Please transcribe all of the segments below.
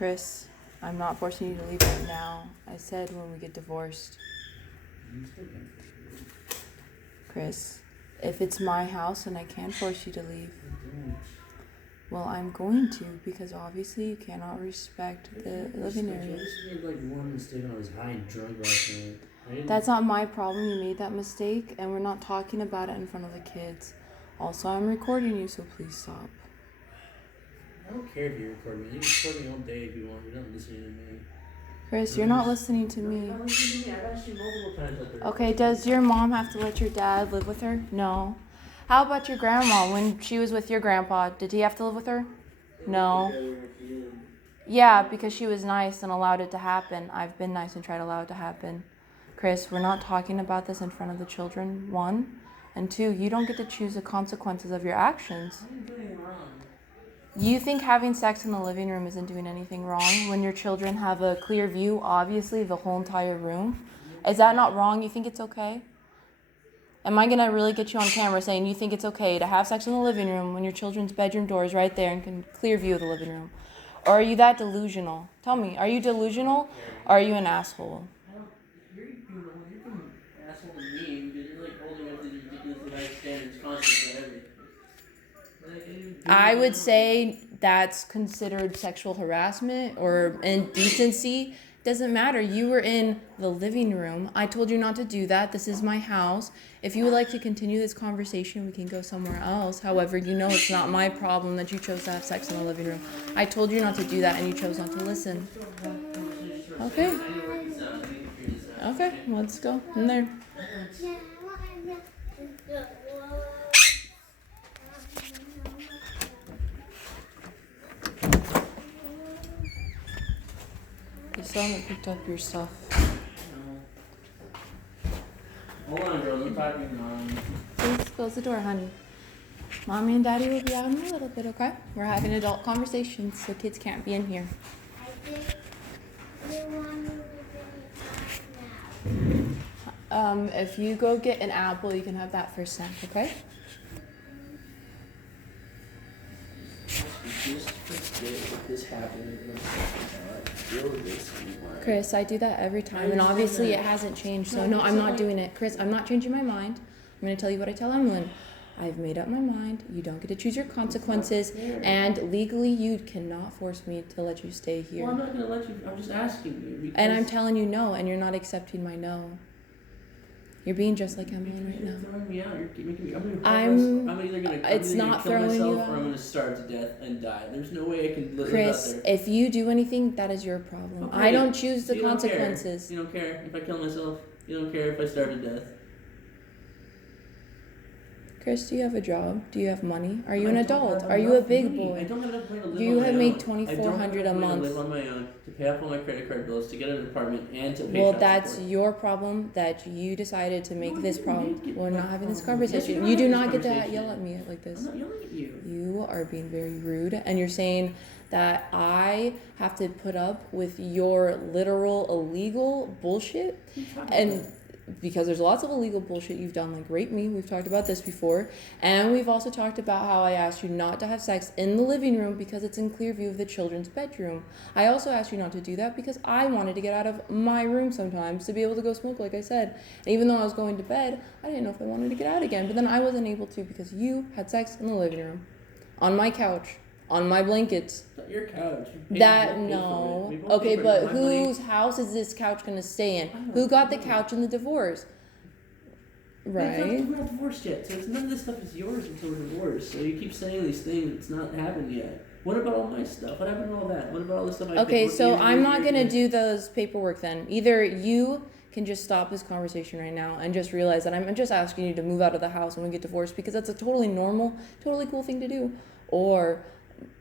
Chris, I'm not forcing you to leave right now. I said when we get divorced. Chris, if it's my house and I can force you to leave, well, I'm going to, because obviously you cannot respect the living area. I just made like one mistake when I was high and drunk last night. That's not my problem. You made that mistake, and we're not talking about it in front of the kids. Also, I'm recording you, so please stop. I don't care if you record me. You can record me all day if you want. You're not listening to me. Chris, you're not listening to me. You're not listening to me. I've asked you multiple times up there. Okay, does your mom have to let your dad live with her? No. How about your grandma? When she was with your grandpa, did he have to live with her? No. Yeah, because she was nice and allowed it to happen. I've been nice and tried to allow it to happen. Chris, we're not talking about this in front of the children, 1. And 2, you don't get to choose the consequences of your actions. I'm doing anything wrong. You think having sex in the living room isn't doing anything wrong when your children have a clear view, obviously, the whole entire room? Is that not wrong? You think it's okay? Am I going to really get you on camera saying you think it's okay to have sex in the living room when your children's bedroom door is right there and can clear view of the living room? Or are you that delusional? Tell me, are you delusional or are you an asshole? You're being an asshole to me because you're like holding up these ridiculously high standards constantly for everything. I would say that's considered sexual harassment or indecency. Doesn't matter. You were in the living room. I told you not to do that. This is my house. If you would like to continue this conversation, we can go somewhere else. However, you know it's not my problem that you chose to have sex in the living room. I told you not to do that and you chose not to listen. Okay. Okay, let's go in there. You still haven't picked up your stuff. Hold on, girl. I'm talking, Mom. Please close the door, honey. Mommy and Daddy will be out in a little bit, okay? We're having adult conversations, so kids can't be in here. If you go get an apple, you can have that for snack, okay? Just forget that this happened. Chris, I do that every time, and obviously it hasn't changed, so no, I'm not doing it. Chris, I'm not changing my mind. I'm going to tell you what I tell Emlyn. I've made up my mind. You don't get to choose your consequences, and legally you cannot force me to let you stay here. Well, I'm not going to let you. I'm just asking you. And I'm telling you no, and you're not accepting my no. You're being just like Emlyn right now. You're throwing me out. You're making me. I'm either going to it's not kill throwing myself you out. or I'm going to starve to death and die. There's no way I can live Chris, out there. if you do anything, that is your problem. Okay. I don't choose the You don't consequences. care. You don't care if I kill myself. You don't care if I starve to death. Chris, do you have a job? Do you have money? Are you an adult? Are you a big boy? I don't have enough money to live Do you on have my made own. $2,400 a month? I don't have enough money to live on my own, to pay off all my credit card bills, to get an apartment, and to pay Well, child that's support. your problem that you decided to make this problem. We're not having this Yes, conversation. we're You do having not this get to conversation. yell at me like this. I'm not yelling at you. You are being very rude, and you're saying that I have to put up with your literal illegal bullshit. And because there's lots of illegal bullshit you've done, like rape me. We've talked about this before. And we've also talked about how I asked you not to have sex in the living room because it's in clear view of the children's bedroom. I also asked you not to do that because I wanted to get out of my room sometimes to be able to go smoke, like I said. And even though I was going to bed, I didn't know if I wanted to get out again. But then I wasn't able to because you had sex in the living room, on my couch, on my blankets. It's not your couch. No. Okay, but whose house is this couch going to stay in? Who got the couch in the divorce? Right. We're not divorced yet, so none of this stuff is yours until we're divorced. So you keep saying these things, it's not happened yet. What about all my stuff? What happened to all that? What about all the stuff I Okay, picked? so I'm not going to do those paperwork then. Either you can just stop this conversation right now and just realize that I'm just asking you to move out of the house when we get divorced because that's a totally normal, totally cool thing to do. Or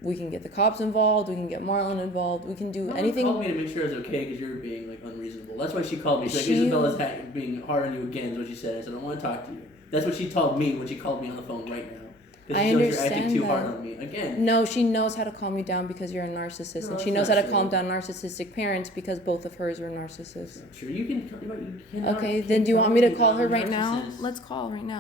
we can get the cops involved, we can get Marlen involved, we can do anything. She called me to make sure it's okay because you're being like unreasonable. That's why she called me. She's like, Isabella's being hard on you again, is what she said. I said, I don't want to talk to you. That's what she told me when she called me on the phone right now. Because she knows you're acting too hard on me. Again. No, she knows how to calm me down because you're a narcissist. And she knows how to calm down narcissistic parents because both of hers were narcissists. Sure, you can. Okay, then do you want me to call her right now? Let's call right now.